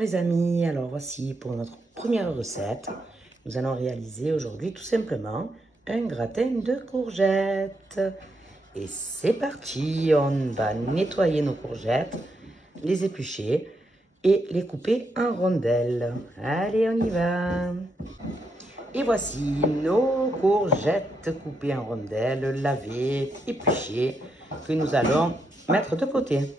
les amis, alors voici pour notre première recette. Nous allons réaliser aujourd'hui tout simplement un gratin de courgettes. Et c'est parti, on va nettoyer nos courgettes, les éplucher et les couper en rondelles. Allez, on y va. Et voici nos courgettes coupées en rondelles, lavées, épluchées, que nous allons mettre de côté.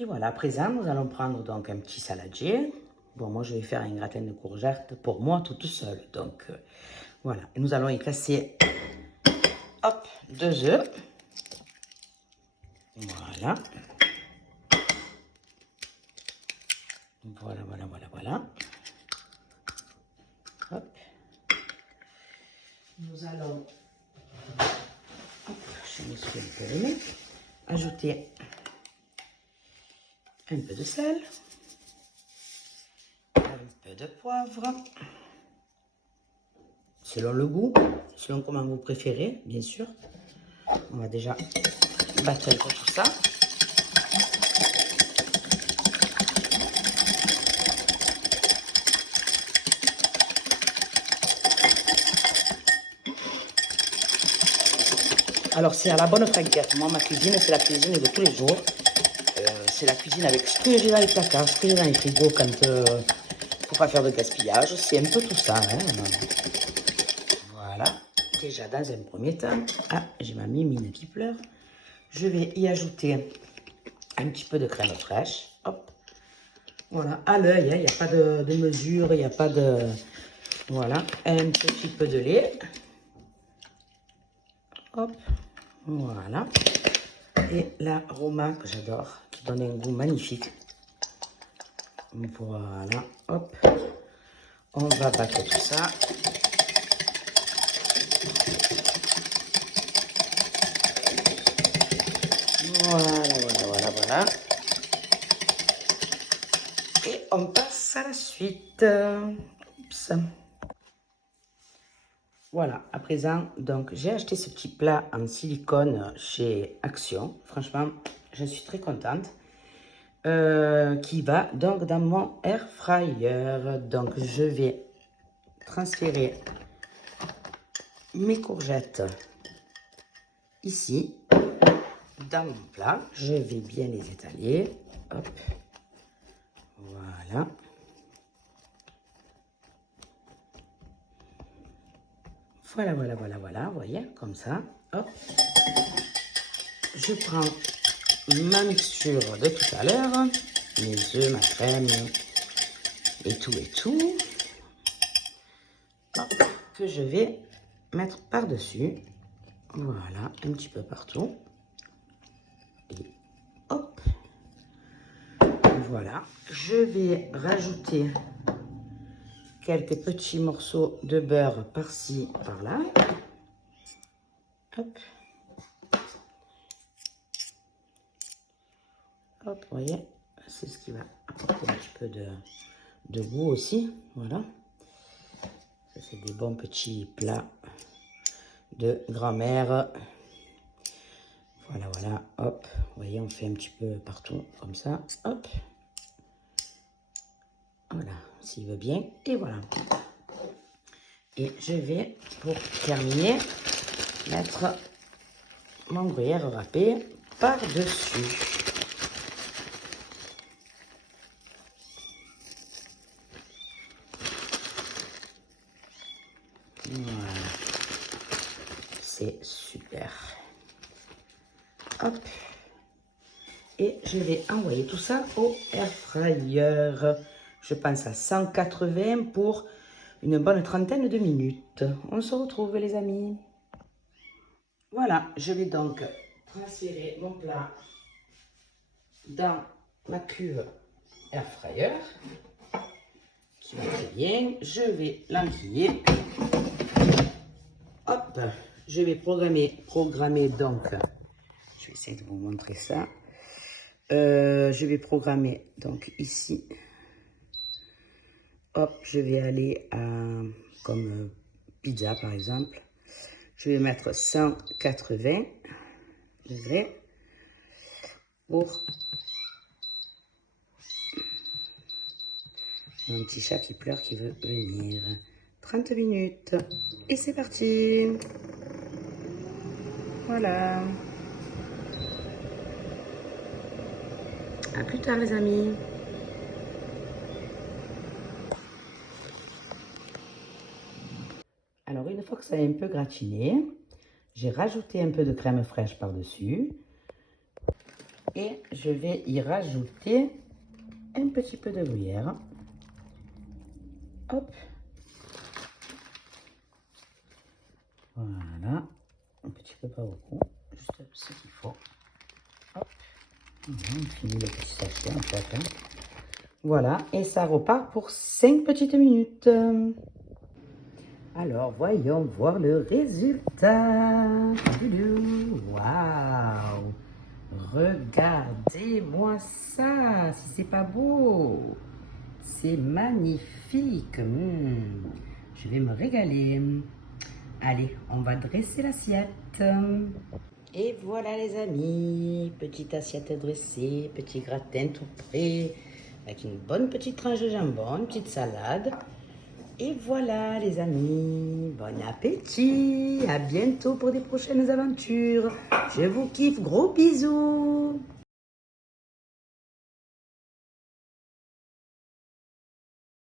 Et voilà, à présent, nous allons prendre donc un petit saladier. Bon, moi, je vais faire un gratin de courgettes pour moi toute seule. Donc, voilà. Et nous allons y casser, hop, 2 œufs. Voilà. Voilà, voilà, voilà, voilà. Hop. Nous allons, hop, je m'essuie un peu les mains, ajouter un peu de sel, un peu de poivre, selon le goût, selon comment vous préférez, bien sûr. On va déjà battre un peu tout ça. Alors, c'est à la bonne franquette. Moi, ma cuisine, c'est la cuisine de tous les jours. C'est la cuisine avec ce que j'ai dans les placards, ce que j'ai dans les frigos quand il ne faut pas faire de gaspillage. C'est un peu tout ça. Hein. Voilà. Déjà, dans un premier temps, j'ai ma mimine qui pleure. Je vais y ajouter un petit peu de crème fraîche. Hop. Voilà, à l'œil. Il n'y a pas de mesure, il n'y a pas de... Voilà, un petit peu de lait. Hop. Voilà. Et l'aroma que j'adore, qui donne un goût magnifique. Voilà, hop. On va battre tout ça. Voilà, voilà, voilà, voilà. Et on passe à la suite. Oups. Voilà, à présent, donc j'ai acheté ce petit plat en silicone chez Action. Franchement, je suis très contente. Qui va donc dans mon air fryer. Donc je vais transférer mes courgettes ici dans mon plat. Je vais bien les étaler. Hop. Voilà. Voilà, voilà, voilà, voilà. Vous voyez, comme ça. Hop. Je prends ma mixture de tout à l'heure. Mes œufs, ma crème et tout et tout. Hop, que je vais mettre par-dessus. Voilà, un petit peu partout. Et hop. Voilà. Je vais rajouter quelques petits morceaux de beurre par-ci, par-là. Hop. Hop, vous voyez, c'est ce qui va apporter un petit peu de goût aussi. Voilà. Ça, c'est des bons petits plats de grand-mère. Voilà, voilà, hop. Vous voyez, on fait un petit peu partout, comme ça. Hop. Voilà, s'il veut bien. Et voilà. Et je vais, pour terminer, mettre mon gruyère râpé par-dessus. Voilà. C'est super. Hop. Et je vais envoyer tout ça au air fryer. Je pense à 180 pour une bonne trentaine de minutes. On se retrouve les amis. Voilà, je vais donc transférer mon plat dans ma cuve air fryer qui va très bien. Je vais l'enquiller. Hop, je vais programmer donc, je vais essayer de vous montrer ça. Je vais programmer donc ici. Hop, je vais aller à comme pizza par exemple. Je vais mettre 180 degrés pour Un petit chat qui pleure, qui veut venir. 30 minutes. Et c'est parti. Voilà. À plus tard les amis. Alors une fois que ça est un peu gratiné, j'ai rajouté un peu de crème fraîche par-dessus. Et je vais y rajouter un petit peu de gruyère. Hop. Voilà. Un petit peu, pas beaucoup. Juste ce qu'il faut. Hop. On finit le petit sachet en fait. Voilà. Et ça repart pour 5 petites minutes. Alors, voyons voir le résultat. Waouh! Regardez-moi ça, si c'est pas beau. C'est magnifique. Je vais me régaler. Allez, on va dresser l'assiette. Et voilà les amis, petite assiette dressée, petit gratin tout prêt, avec une bonne petite tranche de jambon, une petite salade. Et voilà les amis, bon appétit, à bientôt pour des prochaines aventures. Je vous kiffe, gros bisous.